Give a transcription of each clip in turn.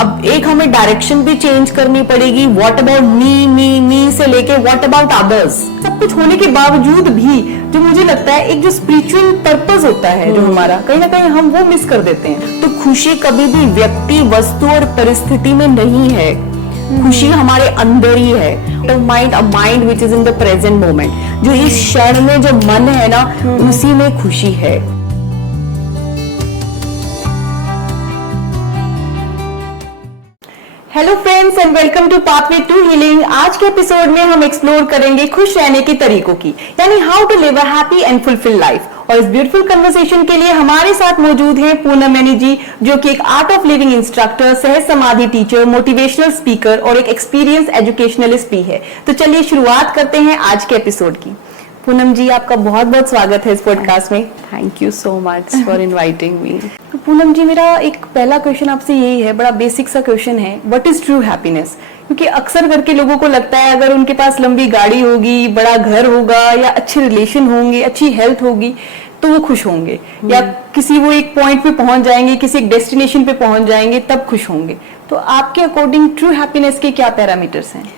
अब एक हमें डायरेक्शन भी चेंज करनी पड़ेगी। व्हाट अबाउट मी से लेके व्हाट अबाउट अदर्स। सब कुछ होने के बावजूद भी जो मुझे लगता है एक जो स्पिरिचुअल पर्पस होता है जो हमारा, कहीं ना कहीं हम वो मिस कर देते हैं। तो खुशी कभी भी व्यक्ति, वस्तु और परिस्थिति में नहीं है। खुशी हमारे अंदर ही है। A mind which is in the present moment. जो इस क्षण में जो मन है ना, उसी में खुशी है। Hello friends and welcome to Pathway to Healing. आज के एपिसोड में हम एक्सप्लोर करेंगे खुश रहने के तरीकों की, यानी how to live a happy and fulfil life. और इस ब्यूटीफुल कन्वर्सेशन के लिए हमारे साथ मौजूद हैं पूनम मैनी जी, जो कि एक आर्ट ऑफ लिविंग इंस्ट्रक्टर, सहज समाधि टीचर, मोटिवेशनल स्पीकर और एक एक्सपीरियंस एजुकेशनलिस्ट भी है। तो चलिए शुरुआत करते हैं आज के एपिसोड की। पूनम जी, आपका बहुत बहुत स्वागत है इस पॉडकास्ट में। Thank you so much for inviting me. तो पूनम जी, मेरा एक पहला क्वेश्चन आपसे यही है, बड़ा बेसिक सा क्वेश्चन है, व्हाट इज ट्रू हैप्पीनेस? क्योंकि अक्सर करके लोगों को लगता है अगर उनके पास लंबी गाड़ी होगी, बड़ा घर होगा या अच्छे रिलेशन होंगे, अच्छी हेल्थ होगी तो वो खुश होंगे, या किसी वो एक पॉइंट पे पहुंच जाएंगे, किसी एक डेस्टिनेशन पे पहुंच जाएंगे तब खुश होंगे। तो आपके अकॉर्डिंग ट्रू हैप्पीनेस के क्या पैरामीटर्स हैं?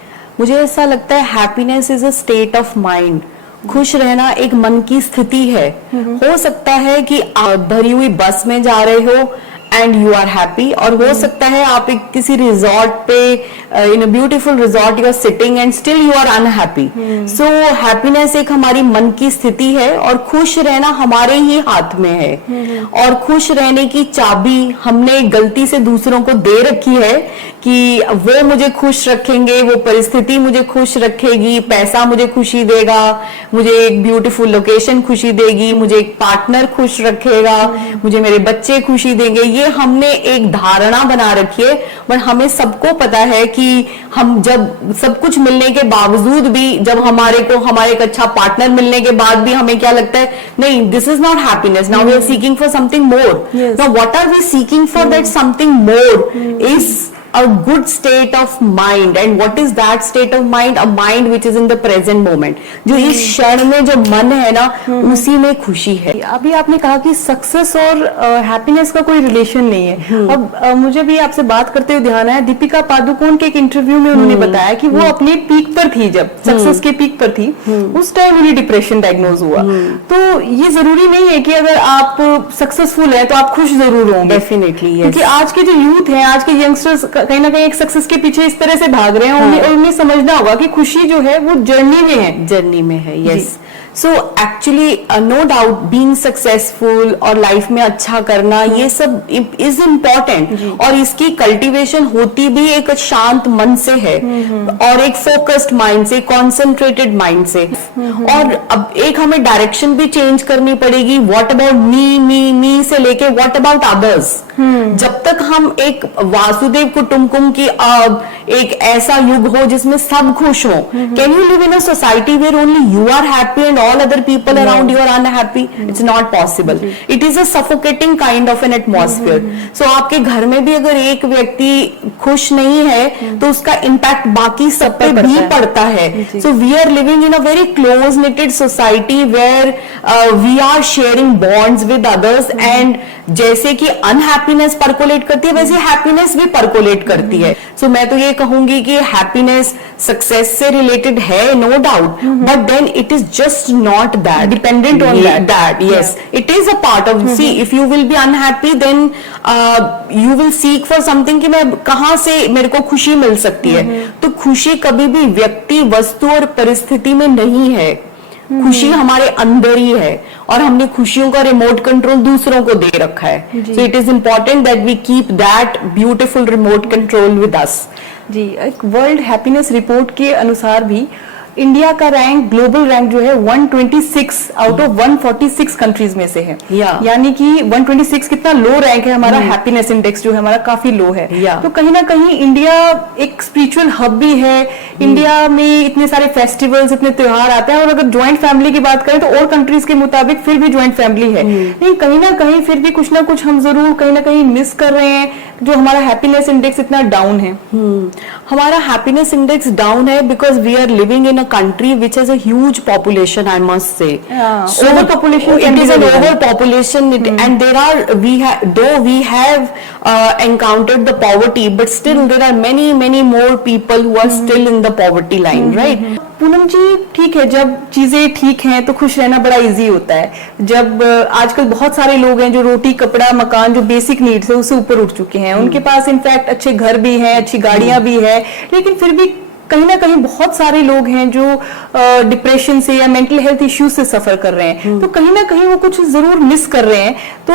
मुझे ऐसा लगता है happiness is a state of mind. खुश रहना एक मन की स्थिति है। हो सकता है कि आप भरी हुई बस में जा रहे हो एंड यू आर हैप्पी, और हो सकता है आप एक किसी रिजॉर्ट पे, in a beautiful resort you are sitting and still you are unhappy. So happiness एक हमारी मन की स्थिति है और खुश रहना हमारे ही हाथ में है। और खुश रहने की चाबी हमने गलती से दूसरों को दे रखी है कि वो मुझे खुश रखेंगे, वो परिस्थिति मुझे खुश रखेगी, पैसा मुझे खुशी देगा, मुझे एक ब्यूटीफुल लोकेशन खुशी देगी, मुझे एक पार्टनर खुश रखेगा, मुझे मेरे बच्चे खुशी देंगे। ये हमने एक धारणा बना रखी है। बट हमें सबको पता है कि हम जब सब कुछ मिलने के बावजूद भी, जब हमारे एक अच्छा पार्टनर मिलने के बाद भी हमें क्या लगता है, नहीं, this is not happiness, now we are seeking for something more. Now what are we seeking for? That something more is a good state of mind. And what is that state of mind? A mind which is in the present moment. जो इस क्षण में जो मन है ना, उसी में खुशी है। अभी आपने कहा कि सक्सेस और हैप्पीनेस का कोई रिलेशन नहीं है। अब मुझे भी आपसे बात करते हुए ध्यान आया, दीपिका पादुकोण के एक इंटरव्यू में उन्होंने बताया कि वो अपने पीक पर थी, जब सक्सेस के पीक पर थी, उस टाइम उन्हें डिप्रेशन डायग्नोज हुआ। तो ये जरूरी नहीं है कि अगर आप सक्सेसफुल है तो आप खुश जरूर होंगे। डेफिनेटली, क्योंकि आज के जो यूथ है, आज के यंगस्टर्स कहीं ना कहीं एक सक्सेस के पीछे इस तरह से भाग रहे हैं। और उन्हें समझना होगा कि खुशी जो है वो जर्नी में है। Yes. So actually no doubt being successful और लाइफ में अच्छा करना, ये सब इज इम्पोर्टेंट, और इसकी कल्टीवेशन होती भी एक शांत मन से है और एक फोकस्ड माइंड से, कॉन्सेंट्रेटेड माइंड से। और अब एक हमें डायरेक्शन भी चेंज करनी पड़ेगी। व्हाट अबाउट मी से लेके व्हाट अबाउट अदर्स। जब तक हम एक वासुदेव कुटुंबकम की एक ऐसा युग हो जिसमें सब खुश हो, can you live in a society where only you are happy and all other people around you are unhappy? It's not possible. It is a suffocating kind of an atmosphere. So आपके घर में भी अगर एक व्यक्ति खुश नहीं है तो उसका इम्पैक्ट बाकी सब पे भी पड़ता है। So we are living in a very close knitted society where we are sharing bonds with others, and जैसे कि अनहैप्पीनेस परकोलेट करती है वैसे हैप्पीनेस भी परकोलेट करती है। सो मैं तो ये कहूंगी कि हैप्पीनेस सक्सेस से रिलेटेड है, no doubt, but then it is just not that dependent on that. Yes, it is a part of, see, if you will be unhappy then you will seek for something कि मैं कहां से मेरे को खुशी मिल सकती है। तो खुशी कभी भी व्यक्ति, वस्तु और परिस्थिति में नहीं है। खुशी हमारे अंदर ही है और हमने खुशियों का रिमोट कंट्रोल दूसरों को दे रखा है। So it is important that we keep that beautiful remote control with us. जी, एक वर्ल्ड हैप्पीनेस रिपोर्ट के अनुसार भी इंडिया का रैंक, ग्लोबल रैंक जो है 126 आउट ऑफ 146 कंट्रीज में से है। यानी कि 126 कितना लो रैंक है हमारा। हैप्पीनेस इंडेक्स जो है हमारा काफी लो है। तो कहीं ना कहीं इंडिया एक स्पिरिचुअल हब भी है। इंडिया में इतने सारे फेस्टिवल्स, इतने त्योहार आते हैं, और अगर ज्वाइंट फैमिली की बात करें तो और कंट्रीज के मुताबिक फिर भी ज्वाइंट फैमिली है। लेकिन कहीं ना कहीं फिर भी कुछ ना कुछ हम जरूर कहीं ना कहीं मिस कर रहे हैं, जो हमारा हैप्पीनेस इंडेक्स इतना डाउन है। हमारा हैप्पीनेस इंडेक्स डाउन है because we are living in in a country which has a huge population, I must say. Overpopulation It is an overpopulation, and though we have encountered the poverty, but still there are many more people who are still in the poverty line, right? Poonam ji, ठीक है, जब चीजें ठीक हैं तो खुश रहना बड़ा इजी होता है। जब आजकल बहुत सारे लोग हैं जो रोटी कपड़ा मकान जो बेसिक नीड्स है उससे ऊपर उठ चुके हैं, उनके पास इनफैक्ट अच्छे घर भी हैं, अच्छी गाड़ियां भी है, लेकिन फिर भी कहीं ना कहीं बहुत सारे लोग हैं जो डिप्रेशन से या मेंटल हेल्थ इश्यूज से सफर कर रहे हैं। तो कहीं ना कहीं वो कुछ जरूर मिस कर रहे हैं। तो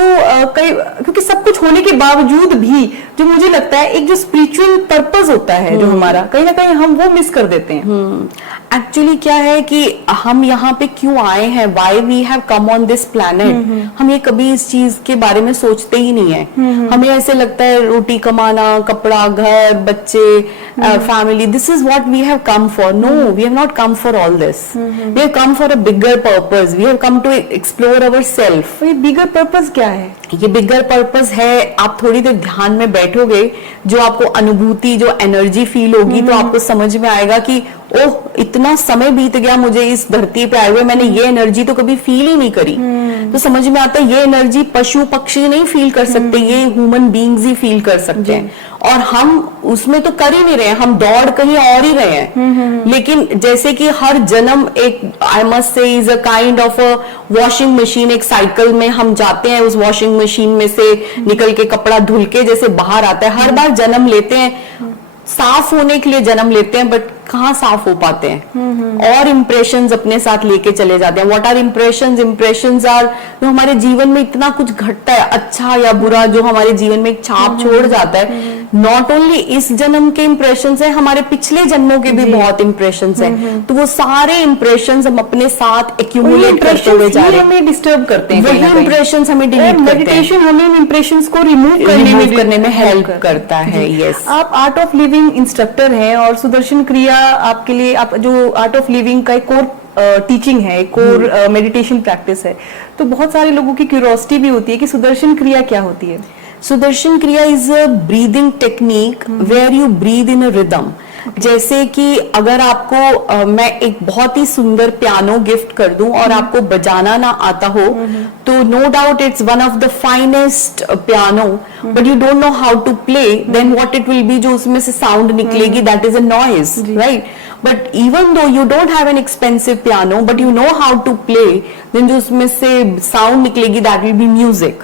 क्योंकि सब कुछ होने के बावजूद भी जो मुझे लगता है एक जो स्पिरिचुअल पर्पस होता है जो हमारा, कहीं ना कहीं हम वो मिस कर देते हैं। एक्चुअली क्या है कि हम यहाँ पे क्यों आए हैं, why we have come on this planet, हम ये कभी इस चीज के बारे में सोचते ही नहीं है। हमें ऐसे लगता है रोटी कमाना, कपड़ा, घर, बच्चे, family, this is what we have come for. No, we have not come for all this. We have come for a bigger purpose. We have come to explore our self. ये बिगर पर्पस क्या है? ये bigger purpose है, आप थोड़ी देर ध्यान में बैठोगे, जो आपको अनुभूति, जो एनर्जी फील होगी, तो आपको समझ में आएगा कि ओह, इतना समय बीत गया मुझे इस धरती पे आए हुए, मैंने ये एनर्जी तो कभी फील ही नहीं करी। तो समझ में आता है ये एनर्जी पशु पक्षी नहीं फील कर सकते, ये ह्यूमन बीइंग्स ही फील कर सकते हैं। और हम उसमें तो कर ही नहीं रहे हैं, हम दौड़ कहीं और ही रहे हैं। लेकिन जैसे कि हर जन्म एक, I must say, is a kind of a washing machine. एक साइकिल में हम जाते हैं, उस वॉशिंग मशीन में से निकल के कपड़ा धुल के जैसे बाहर आता है। हर बार जन्म लेते हैं, साफ होने के लिए जन्म लेते हैं, बट कहाँ साफ हो पाते हैं, और इम्प्रेशंस अपने साथ लेके चले जाते हैं। What are impressions? Impressions are जो हमारे जीवन में इतना कुछ घटता है, अच्छा या बुरा, जो हमारे जीवन में एक छाप छोड़ जाता है। नॉट ओनली इस जन्म के इम्प्रेशंस है, हमारे पिछले जन्मों के भी बहुत इम्प्रेशंस हैं। तो वो सारे इम्प्रेशंस हम अपने साथ एक्यूमुलेट करते हुए जा रहे हैं, हमें डिस्टर्ब करते हैं। वही इम्प्रेशंस हमें डिलीट करते हैं। मेडिटेशन हमें इन इम्प्रेशंस को रिमूव करने में हेल्प करता है। यस, आप आर्ट ऑफ लिविंग इंस्ट्रक्टर हैं और सुदर्शन क्रिया आपके लिए, आप जो आर्ट ऑफ लिविंग का एक कोर टीचिंग है, एक कोर मेडिटेशन प्रैक्टिस है, तो बहुत सारे लोगों की क्यूरियोसिटी भी होती है कि सुदर्शन क्रिया क्या होती है? Sudarshan Kriya is a breathing technique where you breathe in a rhythm. जैसे कि अगर आपको मैं एक बहुत ही सुंदर पियानो गिफ्ट कर दूं और आपको बजाना ना आता हो, तो no doubt it's one of the finest piano, but you don't know how to play, then what it will be, जो उसमें से साउंड निकलेगी, that is a noise, right? But even though you don't have an expensive piano, but you know how to play, then जो उसमें से sound निकलेगी, that will be music.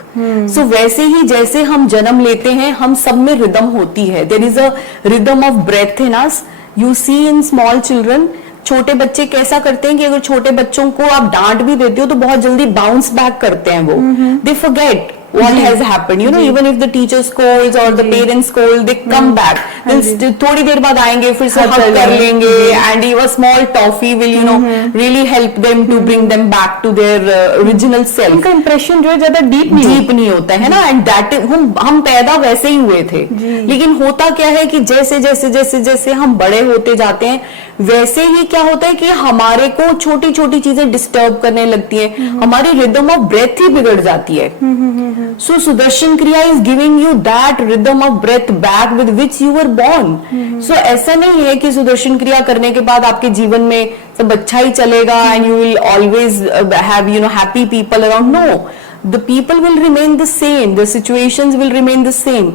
So वैसे ही जैसे हम जन्म लेते हैं, हम सब में रिदम होती है. There is a rhythm of breath in us. You see in small children, छोटे बच्चे कैसा करते हैं कि अगर छोटे बच्चों को आप डांट भी देते हो तो बहुत जल्दी बाउंस बैक करते हैं वो. They forget what has happened, you know, even if the teacher scolds or the parents scold, they come back. Then थोड़ी देर बाद आएंगे, फिर से हग कर लेंगे, and even a small toffee will, you know, really help them to bring them back to their original self. उनका impression जो है ज्यादा deep नहीं होता है ना, and that हम पैदा वैसे ही हुए थे, लेकिन होता क्या है कि जैसे जैसे जैसे जैसे हम बड़े होते जाते हैं, वैसे ही क्या होता है कि हमारे को छोटी छोटी चीजें डिस्टर्ब करने लगती है, हमारी रिदम ऑफ ब्रेथ ही बिगड़ जाती है. So Sudarshan Kriya is giving you that rhythm of breath back with which you were born. So ऐसा नहीं है कि सुदर्शन क्रिया करने के बाद आपके जीवन में सब अच्छा ही चलेगा and you will always have, you know, happy people around. No, the people will remain the same, the situations will remain the same,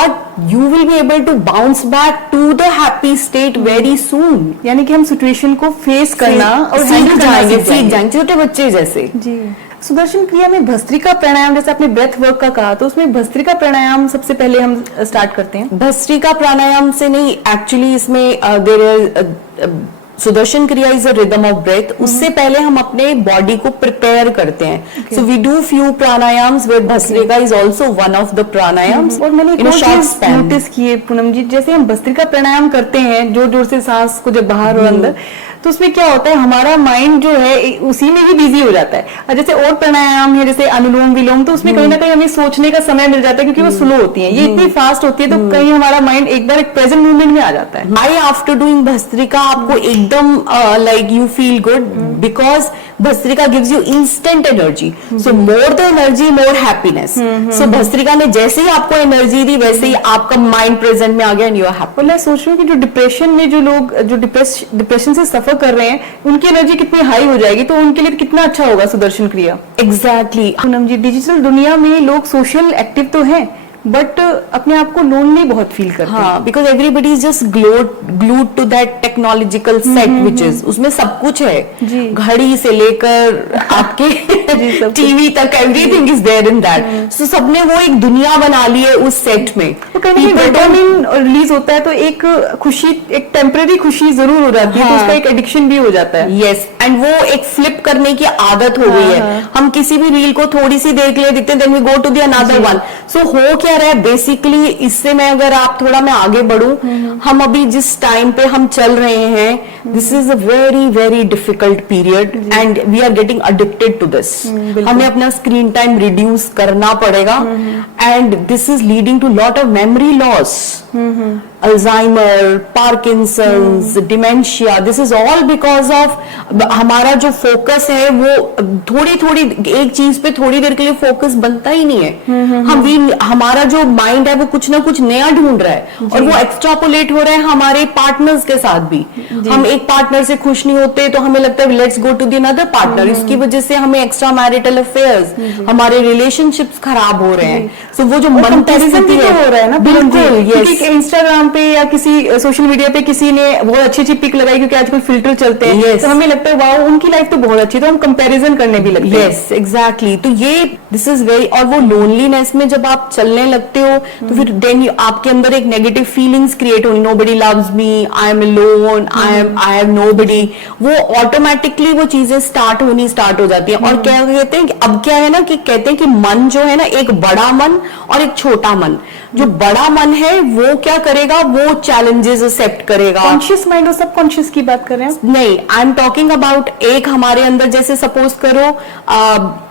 but you will be able to bounce back to the happy state very soon. यानी कि हम situation को face करना और सीख जाएंगे छोटे बच्चे जैसे. जी. सुदर्शन क्रिया में भस्त्रिका प्राणायाम, जैसे आपने ब्रेथ वर्क का कहा, तो उसमें भस्त्रिका प्राणायाम सबसे पहले हम स्टार्ट करते हैं. भस्त्रिका प्राणायाम से नहीं, एक्चुअली इसमें Sudarshan Kriya is a rhythm of breath. उससे पहले हम अपने बॉडी को प्रिपेयर करते हैं. So we do few pranayams with bhastrika is also one of the pranayams. और मैंने एक चीज नोटिस की है पूनम जी, जैसे हम भस्त्रिका प्राणायाम करते हैं जोर जोर से सांस को जब बाहर और अंदर, तो उसमें क्या होता है, हमारा माइंड जो है उसी में ही बिजी हो जाता है. और जैसे और प्राणायाम है जैसे अनुलोम विलोम, तो उसमें कहीं ना कहीं हमें सोचने का समय मिल जाता है क्योंकि वो स्लो होती है. ये इतनी फास्ट होती है तो कहीं हमारा माइंड एक बार एक प्रेजेंट मूवमेंट में आ जाता है. आफ्टर डूइंग भस्त्रिका आपको एकदम like you feel good, because bhastrika gives you instant energy, so more the energy more happiness. So bhastrika ने जैसे ही आपको एनर्जी दी वैसे ही आपका माइंड प्रेजेंट में आ गया एंड यू आर हैप्पी। मैं सोच रही हूँ कि जो डिप्रेशन में जो लोग जो डिप्रेशन से सफर कर रहे हैं उनकी एनर्जी कितनी हाई हो जाएगी, तो उनके लिए कितना अच्छा होगा सुदर्शन क्रिया। एग्जैक्टली पूनम जी, डिजिटल दुनिया में लोग सोशल एक्टिव तो हैं बट अपने आप को लोनली बहुत फील करते हैं। हाँ, because everybody is just glued to that technological set which is, उसमें सब कुछ है, घड़ी से लेकर आपके टीवी तक, everything is there in that. So सबने वो एक दुनिया बना ली है उस सेट में। तो कहीं डोपामिन रिलीज होता है तो एक खुशी, एक टेम्पररी खुशी जरूर हो जाती है, तो उसका एक एडिक्शन भी हो जाता है। यस, एंड वो एक फ्लिप करने की आदत हो गई है। हम किसी भी रील को थोड़ी सी देख ले दिखते, then we go to the another one. So हो क्या रहा है बेसिकली, इससे मैं अगर आप थोड़ा मैं आगे बढ़ूं, हम अभी जिस टाइम पे हम चल रहे हैं, this is a very very difficult period and we are getting addicted to this. हमें अपना स्क्रीन टाइम रिड्यूस करना पड़ेगा and this is leading to lot of memory loss, Alzheimer, Parkinson's, dementia. This is all because of हमारा जो focus है वो थोड़ी थोड़ी एक चीज पे थोड़ी देर के लिए फोकस बनता ही नहीं है। हमारा जो माइंड है वो कुछ ना कुछ नया ढूंढ रहा है और वो एक्स्ट्रापोलेट हो रहा है हमारे पार्टनर्स के साथ भी। हम एक पार्टनर से खुश नहीं होते तो हमें लगता है let's go to the another partner. इसकी वजह से हमें एक्स्ट्रा मैरिटल अफेयर्स, हमारे रिलेशनशिप्स खराब हो रहे हैं। सो वो जो कंपैरिजन भी तो हो रहा है ना, बिल्कुल। यस, इंस्टाग्राम पे या किसी सोशल मीडिया पे किसी ने बहुत अच्छी अच्छी पिक लगाई क्योंकि आजकल फिल्टर चलते हैं, तो हमें लगता है वाओ उनकी लाइफ तो बहुत अच्छी, तो हम कंपैरिजन करने भी लगते हैं। Yes, exactly. तो ये दिस इज वेरी, और वो लोनलीनेस में जब आप चलने लगते हो तो फिर देन आपके अंदर एक नेगेटिव फीलिंग्स क्रिएट होनी, nobody loves me, I am alone, I have nobody. वो ऑटोमेटिकली वो चीजें स्टार्ट हो जाती है। और क्या कहते हैं कि अब क्या है ना कि कहते हैं कि मन जो है ना, एक बड़ा मन और एक छोटा मन। जो बड़ा मन है वो क्या करेगा, वो चैलेंजेस एक्सेप्ट करेगा। कॉन्शियस माइंड और सबकॉन्शियस की बात कर रहे हैं? नहीं, आई एम टॉकिंग अबाउट एक हमारे अंदर, जैसे सपोज करो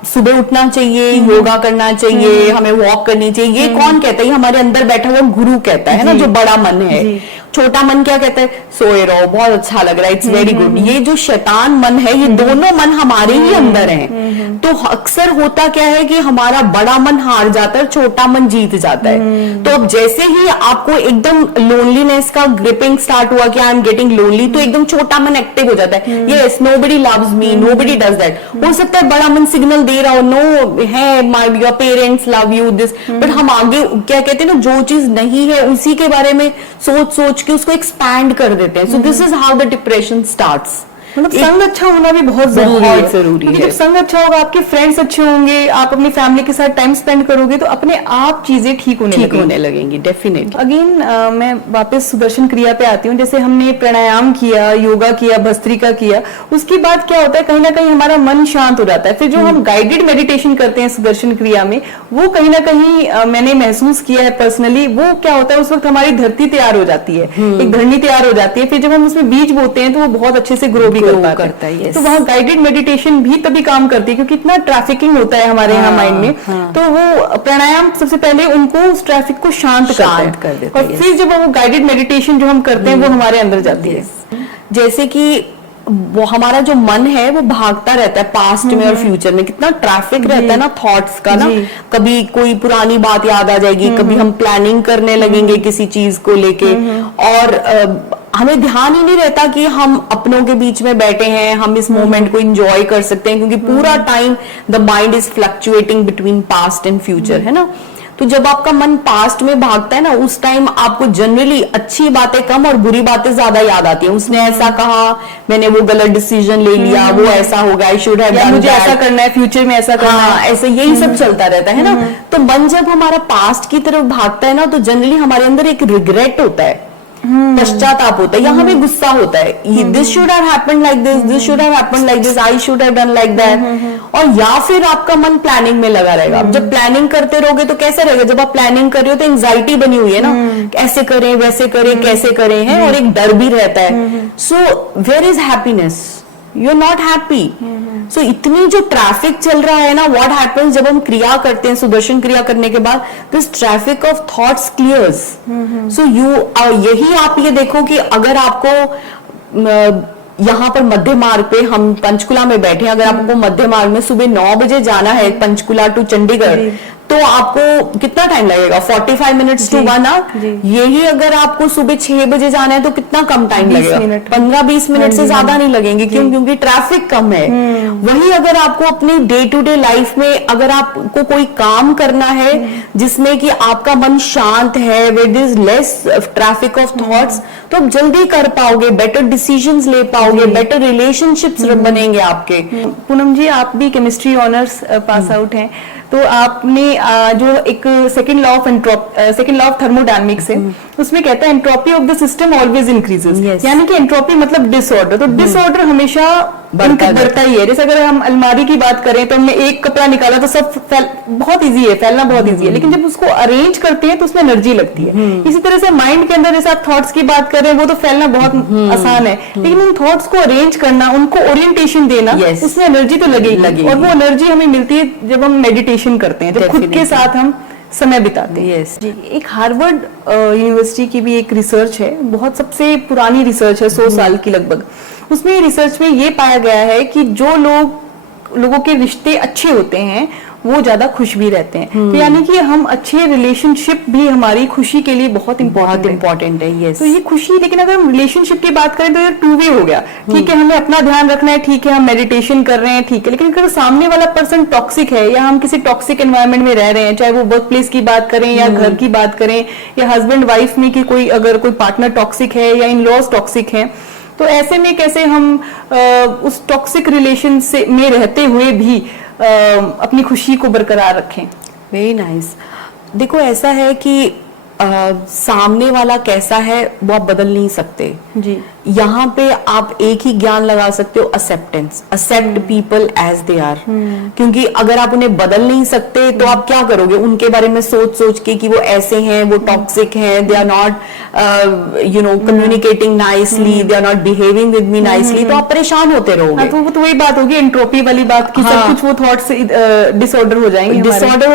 सुबह उठना चाहिए, योगा करना चाहिए, हमें वॉक करनी चाहिए। ये कौन कहता है? ये हमारे अंदर बैठा हुआ गुरु कहता है ना, जो बड़ा मन है। छोटा मन क्या कहता है? सोए रहो, बहुत अच्छा लग रहा है, इट्स वेरी गुड। ये जो शैतान मन है, ये दोनों मन हमारे ही अंदर हैं। तो अक्सर होता क्या है कि हमारा बड़ा मन हार जाता है, छोटा मन जीत जाता है। तो अब जैसे ही आपको एकदम लोनलीनेस का ग्रिपिंग स्टार्ट हुआ कि आई एम गेटिंग लोनली, तो एकदम छोटा मन एक्टिव हो जाता है। Yes, nobody loves me, nobody does that. हो सकता है बड़ा मन सिग्नल दे रहा हो, नो है, my your parents love you this, but हम आगे क्या कहते हैं ना, जो चीज नहीं है उसी के बारे में सोच के उसको एक्सपैंड कर देते हैं। So this is how the depression starts. मतलब संग अच्छा होना भी बहुत जरूरी है। जब संग अच्छा होगा, आपके फ्रेंड्स अच्छे होंगे, आप अपनी फैमिली के साथ टाइम स्पेंड करोगे, तो अपने आप चीजें ठीक होने लगेंगी डेफिनेटली। अगेन मैं वापस सुदर्शन क्रिया पे आती हूँ। जैसे हमने प्राणायाम किया, योगा किया, भस्त्रिका किया, उसके बाद क्या होता है, कहीं ना कहीं हमारा मन शांत हो जाता है। फिर जो हम गाइडेड मेडिटेशन करते हैं सुदर्शन क्रिया में, वो कहीं ना कहीं मैंने महसूस किया है पर्सनली, वो क्या होता है, उस वक्त हमारी धरती तैयार हो जाती है, एक धरनी तैयार हो जाती है। फिर जब हम उसमें बीज बोते हैं तो वो बहुत अच्छे से ग्रो भी करता है। तो वहाँ गाइडेड मेडिटेशन भी तभी काम करती है क्योंकि इतना ट्रैफिकिंग होता है हमारे यहाँ माइंड में। तो वो प्राणायाम सबसे पहले उनको उस ट्रैफिक को शांत कर देता है, और फिर जब वो गाइडेड मेडिटेशन जो हम करते हैं वो हमारे अंदर जाती है। जैसे कि वो हमारा जो मन है वो भागता रहता है पास्ट में और फ्यूचर में, कितना ट्रैफिक रहता है ना थॉट्स का ना। कभी कोई पुरानी बात याद आ जाएगी, कभी हम प्लानिंग करने लगेंगे किसी चीज को लेके, और हमें ध्यान ही नहीं रहता कि हम अपनों के बीच में बैठे हैं, हम इस मोमेंट को एंजॉय कर सकते हैं, क्योंकि पूरा time the mind is fluctuating between past and future, है ना। तो जब आपका मन पास्ट में भागता है ना, उस टाइम आपको जनरली अच्छी बातें कम और बुरी बातें ज्यादा याद आती हैं। उसने ऐसा कहा, मैंने वो गलत डिसीजन ले लिया, वो ऐसा हो गया, आई शुड हैव डन, मुझे ऐसा करना है, फ्यूचर में ऐसा करना है, ऐसे यही सब चलता रहता है ना। तो मन जब हमारा पास्ट की तरफ भागता है ना, तो जनरली हमारे अंदर एक रिग्रेट होता है, पश्चाताप होता है, या हमें गुस्सा होता है, this should have happened like this, this should have happened like this, I should have done like that. और या फिर आपका मन प्लानिंग में लगा रहेगा। जब प्लानिंग करते रहोगे तो कैसे रहेगा, जब आप प्लानिंग कर रहे हो तो एंजाइटी बनी हुई है ना, ऐसे करें वैसे करें कैसे करें, है, और एक डर भी रहता है। So where is happiness, you are not happy. So इतनी जो ट्रैफिक चल रहा है ना, व्हाट हैपेंस जब हम क्रिया करते हैं, सुदर्शन क्रिया करने के बाद, this traffic of thoughts clears. So यही आप ये देखो कि अगर आपको यहाँ पर मध्य मार्ग पे हम पंचकुला में बैठे हैं, अगर आपको मध्य मार्ग में सुबह 9 बजे जाना है पंचकुला टू चंडीगढ़, तो आपको कितना टाइम लगेगा? 45 मिनट्स टू 1 आवर। यही अगर आपको सुबह 6 बजे जाना है तो कितना कम टाइम लगेगा? 15-20 मिनट से ज्यादा नहीं लगेंगे। क्यों? क्योंकि ट्रैफिक कम है। वही अगर आपको अपनी डे टू डे लाइफ में अगर आपको कोई काम करना है जिसमें कि आपका मन शांत है, with is less traffic of thoughts, तो आप जल्दी कर पाओगे, बेटर डिसीजंस ले पाओगे, बेटर रिलेशनशिप्स बनेंगे आपके। पूनम जी, आप भी केमिस्ट्री ऑनर्स पास आउट हैं, तो आपने जो एक सेकंड लॉ ऑफ थर्मोडायनेमिक्स है, उसमें कहता है entropy of the system always increases. यानी कि एंट्रोपी मतलब डिसऑर्डर, तो डिसऑर्डर हमेशा बढ़ता ही है। जैसे अगर हम अलमारी की बात करें तो हमने एक कपड़ा निकाला तो सब बहुत इजी है, फैलना बहुत इजी है, लेकिन जब उसको अरेंज करते हैं तो उसमें एनर्जी लगती है। इसी तरह से माइंड के अंदर जैसे आप थॉट्स की बात कर रहे हैं, वो तो फैलना बहुत आसान है, लेकिन उन थॉट्स को अरेंज करना, उनको ओरिएंटेशन देना, उसमें एनर्जी तो लगेगी। और वो एनर्जी हमें मिलती है जब हम मेडिटेशन करते हैं, जब खुद के साथ हम समय बिताते हैं। जी, एक हार्वर्ड यूनिवर्सिटी की भी एक रिसर्च है, बहुत सबसे पुरानी रिसर्च है, 100 साल की लगभग। उसमें रिसर्च में ये पाया गया है कि जो लोगों के रिश्ते अच्छे होते हैं वो ज्यादा खुश भी रहते हैं। तो यानी कि हम अच्छे रिलेशनशिप भी हमारी खुशी के लिए बहुत इंपॉर्टेंट है। यस। तो ये खुशी, लेकिन अगर हम रिलेशनशिप की बात करें तो ये टू वे हो गया। ठीक है, हमें अपना ध्यान रखना है, ठीक है, हम मेडिटेशन कर रहे हैं, ठीक है, लेकिन अगर सामने वाला पर्सन टॉक्सिक है या हम किसी टॉक्सिक एनवायरनमेंट में रह रहे हैं, चाहे वो वर्क प्लेस की बात करें या घर की बात करें या हस्बैंड वाइफ में कि अगर कोई पार्टनर टॉक्सिक है या इन लॉज टॉक्सिक है, तो ऐसे में कैसे हम उस टॉक्सिक रिलेशन से में रहते हुए भी अपनी खुशी को बरकरार रखें? Very nice. देखो, ऐसा है कि सामने वाला कैसा है वो आप बदल नहीं सकते जी। यहाँ पे आप एक ही ज्ञान लगा सकते हो, acceptance, accept people as they are. क्योंकि अगर आप उन्हें बदल नहीं सकते तो आप क्या करोगे? उनके बारे में सोच के कि वो ऐसे हैं, वो टॉक्सिक हैं, they are not communicating nicely, they are not behaving with me nicely, तो आप परेशान होते रहोगे। तो वही बात होगी एंट्रोपी वाली बात की। सब कुछ वो थॉट्स डिसऑर्डर हो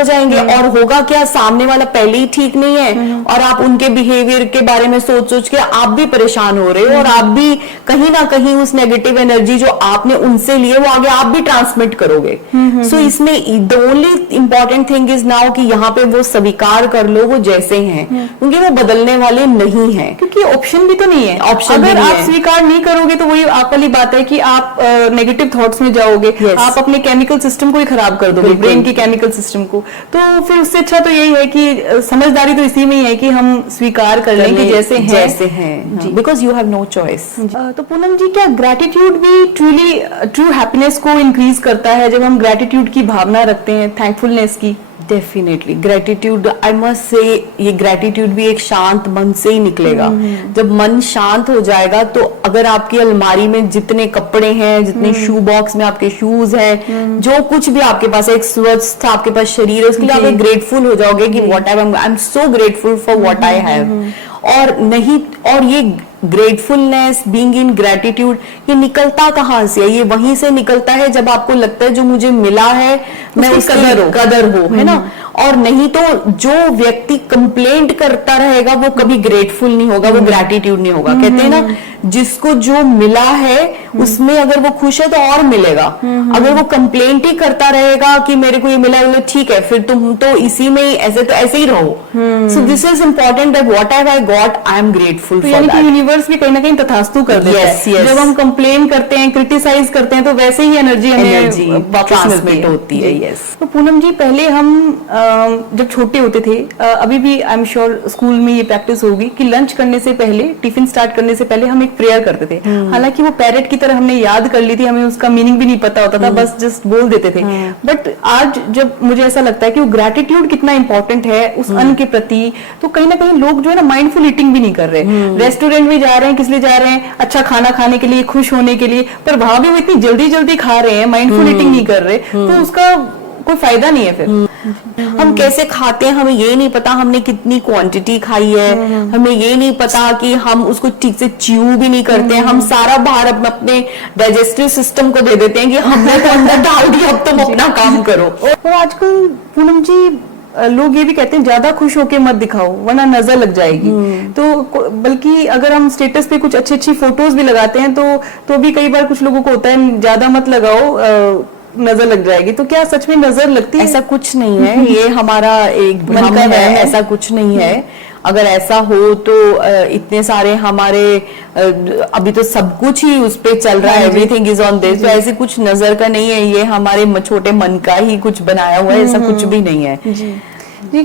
जाएंगे, और होगा क्या? सामने वाला पहले ही ठीक नहीं है और आप उनके बिहेवियर के बारे में सोच के आप भी परेशान हो रहे हो, और आप भी कहीं ना कहीं उस नेगेटिव एनर्जी जो आपने उनसे लिए वो आगे आप भी ट्रांसमिट करोगे। सो इसमें the only important thing is now कि यहाँ पे वो स्वीकार कर लो वो जैसे हैं, क्योंकि वो बदलने वाले नहीं है, क्योंकि ऑप्शन भी तो नहीं है। अगर आप स्वीकार नहीं करोगे तो वही आप वाली बात है कि आप नेगेटिव थॉट्स में जाओगे। आप अपने केमिकल सिस्टम को ही खराब कर दोगे, ब्रेन के केमिकल सिस्टम को। तो फिर उससे अच्छा तो यही है कि समझदारी तो इसी में ही है कि हम स्वीकार कर लें कि जैसे हैं, because you have no choice. तो पूनम जी, क्या ग्रैटिट्यूड भी ट्रू हैप्पीनेस को इंक्रीज करता है जब हम ग्रैटिट्यूड की भावना रखते हैं, थैंकफुलनेस की? Definitely gratitude, I must say, ये ग्रेटिट्यूड भी एक शांत मन से ही निकलेगा। जब मन शांत हो जाएगा तो अगर आपकी अलमारी में जितने कपड़े हैं, जितने शू बॉक्स में आपके शूज हैं, जो कुछ भी आपके पास एक स्वस्थ आपके पास शरीर है, उसके लिए आप ग्रेटफुल हो जाओगे कि what I am so grateful for what I have. और ये ग्रेटफुलनेस, बीइंग इन ग्रेटिट्यूड, ये निकलता कहाँ से है? ये वहीं से निकलता है जब आपको लगता है जो मुझे मिला है मैं उसकी कदर हो, है ना? और नहीं तो जो व्यक्ति कंप्लेंट करता रहेगा वो कभी ग्रेटफुल नहीं होगा, वो ग्रेटिट्यूड नहीं होगा। कहते हैं ना, जिसको जो मिला है उसमें अगर वो खुश है तो और मिलेगा। अगर वो कंप्लेंट ही करता रहेगा कि मेरे को ये मिला है, ठीक है, फिर तुम तो इसी में ही ऐसे ही रहो। So this is important that what I got, I am grateful for that. Universe भी कहीं ना कहीं तथास्तु कर देता है। जब हम कंप्लेन करते हैं, क्रिटिसाइज करते हैं, तो वैसे ही एनर्जी हमें वापस होती है। यस। तो पूनम जी, पहले हम जब छोटे होते थे, अभी भी आई एम श्योर स्कूल में ये प्रैक्टिस होगी कि लंच करने से पहले, टिफिन स्टार्ट करने से पहले हम एक प्रेयर करते थे। हालांकि वो पैरेट की तरह हमने याद कर ली थी, हमें उसका मीनिंग भी नहीं पता होता था, बस जस्ट बोल देते थे। बट आज जब मुझे ऐसा लगता है कि वो ग्रेटिट्यूड कितना इंपॉर्टेंट है उस अन्न के प्रति, तो कहीं ना कहीं लोग जो है ना माइंडफुल ईटिंग भी नहीं कर रहे। रेस्टोरेंट में जा रहे हैं, किस लिए जा रहे हैं? अच्छा खाना खाने के लिए, खुश होने के लिए, पर वहां भी वो इतनी जल्दी खा रहे हैं, माइंडफुल ईटिंग नहीं कर रहे, तो उसका कोई फायदा नहीं है। फिर हम कैसे खाते हैं हमें ये नहीं पता, हमने कितनी क्वांटिटी खाई है, हमें ये नहीं पता कि हम उसको ठीक से च्यू भी नहीं करते हैं। हम सारा भार अपने डाइजेस्टिव सिस्टम को दे देते हैं कि हमने तो अंदर डाल दिया, अब तुम अपना काम करो। और आजकल पूनम जी लोग ये भी कहते हैं ज्यादा खुश होके मत दिखाओ वरना नजर लग जाएगी। तो बल्कि अगर हम स्टेटस पे कुछ अच्छी अच्छी फोटोज भी लगाते हैं तो भी कई बार कुछ लोगों को होता है ज्यादा मत लगाओ, नजर लग जाएगी। तो क्या सच में नजर लगती है? ऐसा कुछ नहीं है, ये हमारा एक भ्रम है, ऐसा कुछ नहीं है। अगर ऐसा हो तो इतने सारे हमारे अभी तो सब कुछ ही उस पे चल रहा है, एवरीथिंग इज ऑन दिस, तो ऐसे कुछ नजर का नहीं है, ये हमारे छोटे मन का ही कुछ बनाया हुआ है, ऐसा कुछ भी नहीं है। जी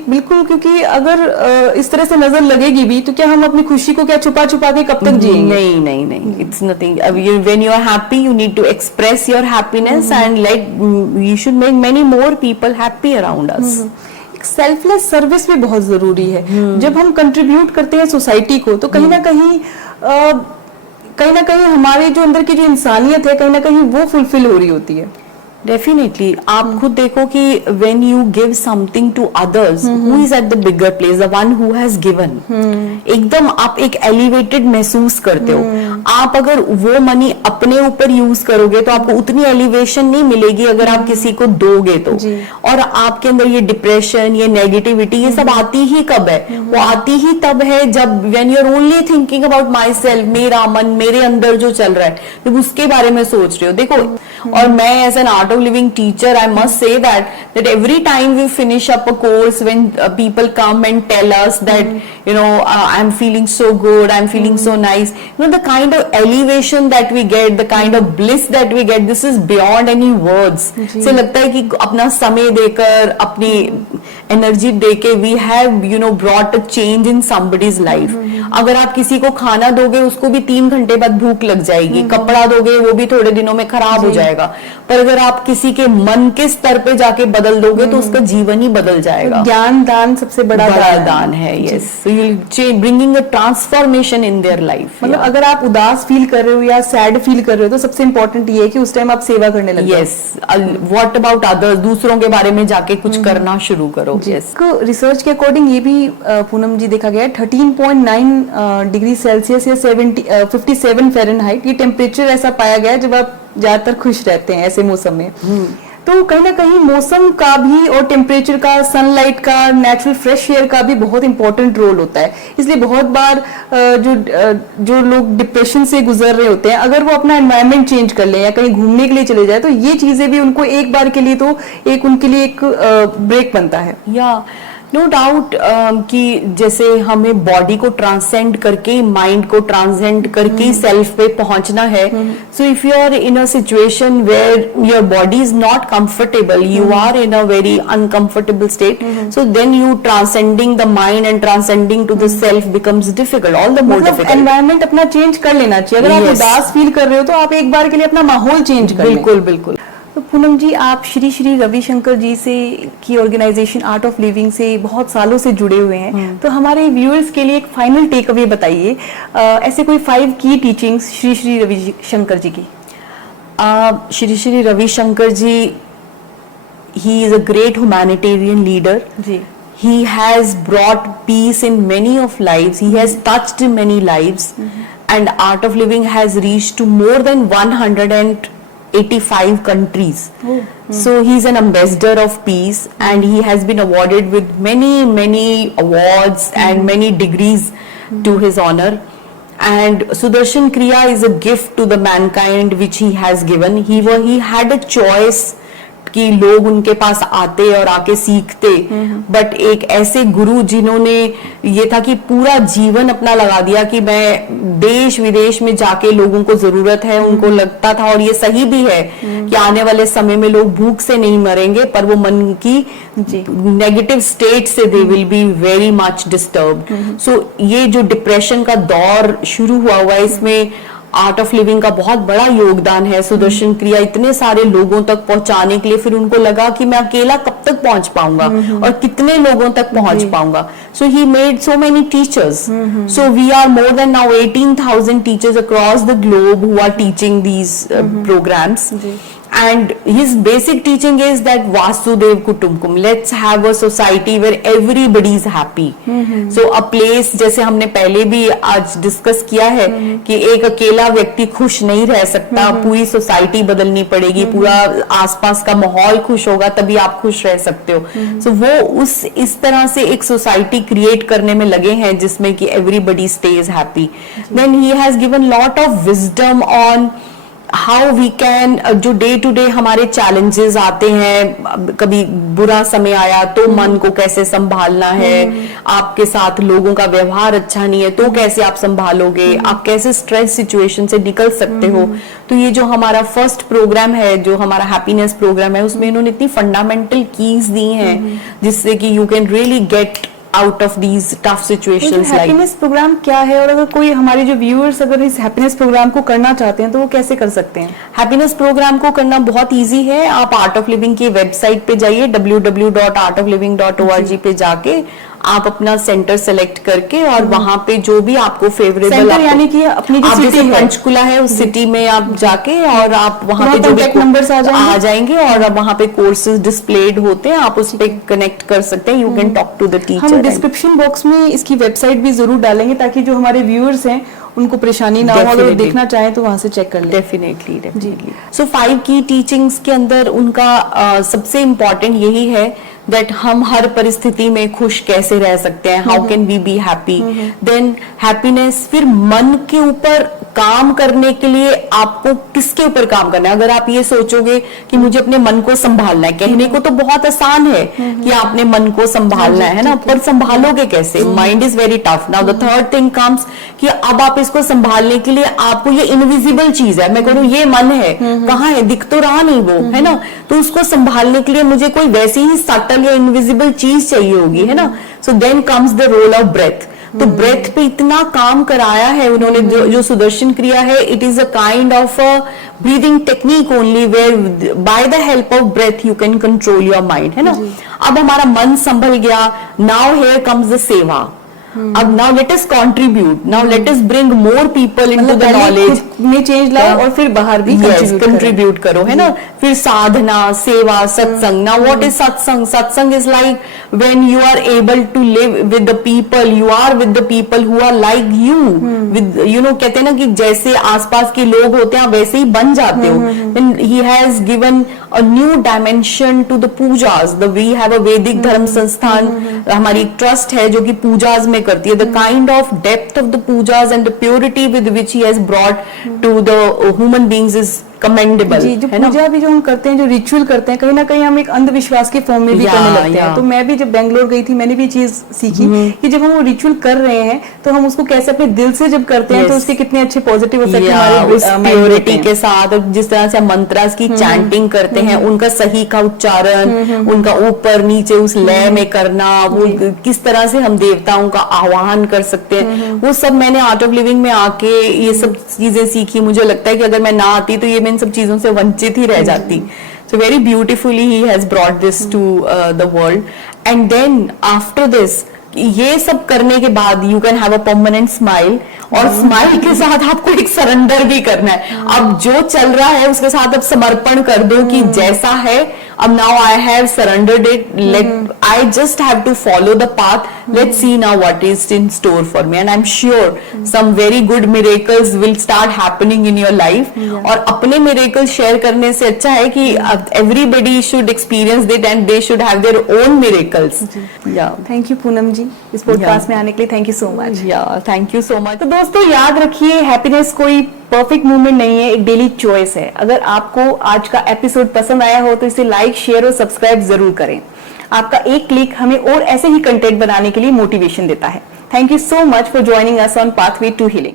बिल्कुल, क्योंकि अगर इस तरह से नजर लगेगी भी तो क्या हम अपनी खुशी को क्या छुपा छुपा के कब तक जिएंगे? नहीं नहीं नहीं, it's nothing. When you are happy you need to express your happiness and let you should make many more people happy around us. Selfless service भी बहुत जरूरी है। जब हम कंट्रीब्यूट करते हैं सोसाइटी को तो कहीं ना कहीं हमारे जो अंदर की जो इंसानियत है कहीं ना कहीं वो फुलफिल हो रही होती है। डेफिनेटली आप खुद देखो कि when you give something to others, who is at the bigger place, the one who has given, एकदम आप एक एलिवेटेड महसूस करते हो। आप अगर वो मनी अपने ऊपर यूज करोगे तो आपको उतनी एलिवेशन नहीं मिलेगी अगर आप किसी को दोगे तो। और आपके अंदर ये डिप्रेशन, ये नेगेटिविटी, ये सब आती ही कब है? वो आती ही तब है जब when you are only thinking about my self, मेरा मन, मेरे अंदर जो चल रहा है, जब उसके बारे में सोच रहे हो। देखो, और मैं as an art of living teacher, I must say that every time we finish up a course, when people come and tell us that I'm feeling so good, I'm feeling so nice, the kind of elevation that we get, the kind of bliss that we get, this is beyond any words। से लगता है कि अपना समय देकर, अपनी energy देके we have brought a change in somebody's life। अगर आप किसी को खाना दोगे उसको भी 3 घंटे बाद भूख लग जाएगी, कपड़ा दोगे वो भी थोड़े दिनों में खराब हो जाएगा, पर अगर आप किसी के मन के स्तर पे जाके बदल दोगे तो उसका जीवन ही बदल जाएगा। ज्ञान दान सबसे बड़ा दान है। Yes, so you will bringing a transformation in their life. मतलब अगर आप उदास फील कर रहे हो या सैड फील कर रहे हो तो सबसे इंपॉर्टेंट ये है कि उस टाइम आप सेवा करने लगे। यस, व्हाट अबाउट अदर्स, दूसरों के बारे में जाके कुछ करना शुरू करो। यस, रिसर्च के अकॉर्डिंग ये भी पूनम जी देखा गया है 13.9 डिग्री सेल्सियस या 57 फ़ारेनहाइट, ये टेम्परेचर ऐसा पाया गया है जब आप ज्यादातर खुश रहते हैं ऐसे मौसम में। तो कहीं ना कहीं मौसम का भी और टेम्परेचर का, सनलाइट का, नेचुरल फ्रेश एयर का भी बहुत इंपॉर्टेंट रोल होता है। इसलिए बहुत बार जो लोग डिप्रेशन से गुजर रहे होते हैं, अगर वो अपना एनवायरनमेंट चेंज कर ले या कहीं घूमने के लिए चले जाए तो ये चीजें भी उनको एक बार के लिए तो उनके लिए एक ब्रेक बनता है। या नो डाउट कि जैसे हमें बॉडी को ट्रांसेंड करके, माइंड को ट्रांसेंड करके सेल्फ पे पहुंचना है। So if you are in a situation where your body is not comfortable, you are in a very uncomfortable state, so then you transcending the mind and transcending to the self becomes difficult, all the more difficult. Environment अपना change कर लेना चाहिए। अगर आप उदास feel कर रहे हो तो आप एक बार के लिए अपना माहौल चेंज कर बिल्कुल बिल्कुल। तो पूनम जी, आप श्री श्री रविशंकर जी से की ऑर्गेनाइजेशन आर्ट ऑफ लिविंग से बहुत सालों से जुड़े हुए हैं, तो हमारे व्यूअर्स के लिए एक फाइनल टेक अवे बताइए, ऐसे कोई 5 की टीचिंग्स श्री श्री रविशंकर जी की। Shri Shri Ravishankar ji, he is a great humanitarian leader जी। He has brought peace in many of lives. He has touched many lives, and Art of Living has reached to more than 185 countries. So he's an ambassador of peace, and he has been awarded with many awards and many degrees to his honor. And Sudarshan Kriya is a gift to the mankind which he has given. He had a choice कि लोग उनके पास आते और आके सीखते, but एक ऐसे गुरु जिन्होंने ये था कि पूरा जीवन अपना लगा दिया कि मैं देश विदेश में जाके लोगों को जरूरत है, उनको लगता था, और ये सही भी है कि आने वाले समय में लोग भूख से नहीं मरेंगे, पर वो मन की नेगेटिव स्टेट से they will be very much disturbed. So ये जो डिप्रेशन का दौर शुरू हुआ है, इसमें आर्ट ऑफ लिविंग का बहुत बड़ा योगदान है। सुदर्शन क्रिया इतने सारे लोगों तक पहुंचाने के लिए, फिर उनको लगा कि मैं अकेला कब तक पहुंच पाऊंगा और कितने लोगों तक पहुंच पाऊंगा। So he made so many teachers. So we are more than now 18,000 teachers across the globe who are teaching these programmes. and his basic teaching is that Vasudev Kutumbakam, let's have a society where everybody is happy. So a place, जैसे हमने पहले भी आज discuss किया है कि एक अकेला व्यक्ति खुश नहीं रह सकता, पूरी सोसाइटी बदलनी पड़ेगी, पूरा आसपास का माहौल खुश होगा तभी आप खुश रह सकते हो. So वो इस तरह से एक सोसाइटी क्रिएट करने में लगे हैं जिसमें कि everybody stays happy. Then he has given lot of wisdom on how we can, जो डे टू डे हमारे चैलेंजेस आते हैं, कभी बुरा समय आया तो मन को कैसे संभालना है, आपके साथ लोगों का व्यवहार अच्छा नहीं है तो कैसे आप संभालोगे, आप कैसे स्ट्रेस सिचुएशन से निकल सकते हो. तो ये जो हमारा फर्स्ट प्रोग्राम है, जो हमारा हैप्पीनेस प्रोग्राम है, उसमें इन्होंने इतनी फंडामेंटल कीज दी हैं जिससे कि you can really get out of these tough situations. Happiness programme क्या है, और अगर कोई हमारे जो व्यूअर्स अगर इस हैप्पीनेस प्रोग्राम को करना चाहते हैं तो वो कैसे कर सकते हैं? हैप्पीनेस प्रोग्राम को करना बहुत इजी है. आप आर्ट ऑफ लिविंग की वेबसाइट पे जाइए, www.artofliving.org पे जाके आप अपना सेंटर सेलेक्ट करके और वहां पे जो भी आपको फेवरेबल, यानी कि अपनी जो सिटी है, पंचकुला है, उस सिटी में आप जाके और आप वहां पे जो कॉन्टैक्ट नंबर्स आ जाएंगे और अब वहां पे कोर्सेज डिस्प्लेड होते हैं, आप उस पे कनेक्ट कर सकते हैं. You can talk to the teacher. हम डिस्क्रिप्शन बॉक्स में इसकी वेबसाइट भी जरूर डालेंगे ताकि जो हमारे व्यूअर्स हैं उनको परेशानी ना हो, अगर देखना चाहें तो वहां से चेक कर लें. डेफिनेटली. सो 5 की टीचिंग्स के अंदर उनका सबसे इम्पोर्टेंट यही है दैट हम हर परिस्थिति में खुश कैसे रह सकते हैं, how can we be happy. Then happiness, फिर मन के ऊपर काम करने के लिए आपको किसके ऊपर काम करना है. अगर आप ये सोचोगे कि मुझे अपने मन को संभालना है, कहने को तो बहुत आसान है कि आपने मन को संभालना है ना, पर संभालोगे कैसे? Mind is very tough. Now the third thing comes कि अब आप इसको संभालने के लिए आपको ये इनविजिबल चीज है, मैं कहूँ ये मन है, कहाँ है, दिख तो रहा नहीं वो, है ना, तो उसको संभालने के लिए मुझे कोई वैसी ही सटल या इनविजिबल चीज चाहिए होगी, है ना. So then comes the role of breath. तो ब्रेथ पे इतना काम कराया है उन्होंने, जो सुदर्शन क्रिया है, it is a kind of a breathing technique only where by the help of breath you can control your mind, है ना. अब हमारा मन संभल गया. नाउ हियर कम्स द सेवा. अब now let us contribute, now let us bring more people into the knowledge में change लाओ और फिर बाहर भी कंट्रीब्यूट करो, है ना. फिर साधना, सेवा, सत्संग. नाउ व्हाट इज सत्संग? सत्संग is like when you are able to live with the people, you are with the people who are like you, with कहते हैं ना कि जैसे आसपास के लोग होते हैं आप वैसे ही बन जाते हो. Then he has given a new dimension to the pujas. We have a Vedic धर्म संस्थान, हमारी ट्रस्ट है जो कि पूजाज में करती है. The kind of depth of the pujas and the purity with which he has brought to the human beings is commendable. जी, जो पूजा भी जो हम करते हैं, जो रिचुअल करते हैं, कहीं ना कहीं हम एक अंधविश्वास के फॉर्म में भी करने लगते हैं. तो मैं भी जब बेंगलोर गई थी मैंने भी चीज सीखी कि जब हम वो रिचुअल कर रहे हैं तो हम उसको कैसे अपने दिल से जब करते हैं तो उसके कितने अच्छे पॉजिटिव इफेक्ट हमारे प्योरिटी के साथ, और जिस तरह से मंत्रास की चैंटिंग करते हैं, उनका सही का उच्चारण, उनका ऊपर नीचे उस लय में करना, वो किस तरह से हम देवताओं का आह्वान कर सकते हैं, वो सब मैंने आर्ट ऑफ लिविंग में आके ये सब चीजें सीखी. मुझे लगता है कि अगर मैं ना आती तो ये इन सब चीजों से वंचित ही रह जाती. So very beautifully he has brought this to the world. And then after this, ये सब करने के बाद you can have a permanent smile. और स्माइल के साथ आपको एक सरेंडर भी करना है. अब जो चल रहा है उसके साथ अब समर्पण कर दो कि जैसा है अब now I have surrendered it, let I just have to follow the path, let's see now what is in store for me. And I am sure some very good miracles will start happening in your life. और अपने miracles share करने से अच्छा है कि everybody should experience that and they should have their own miracles. Thank you Poonam ji इस podcast में आने के लिए. Thank you so much. Thank you so much. तो दोस्तों याद रखिए, हैप्पीनेस कोई परफेक्ट मूवमेंट नहीं है, एक डेली चॉइस है. अगर आपको आज का एपिसोड पसंद आया हो तो इसे लाइक, शेयर और सब्सक्राइब जरूर करें. आपका एक क्लिक हमें और ऐसे ही कंटेंट बनाने के लिए मोटिवेशन देता है. Thank you so much for joining us on Pathway to healing.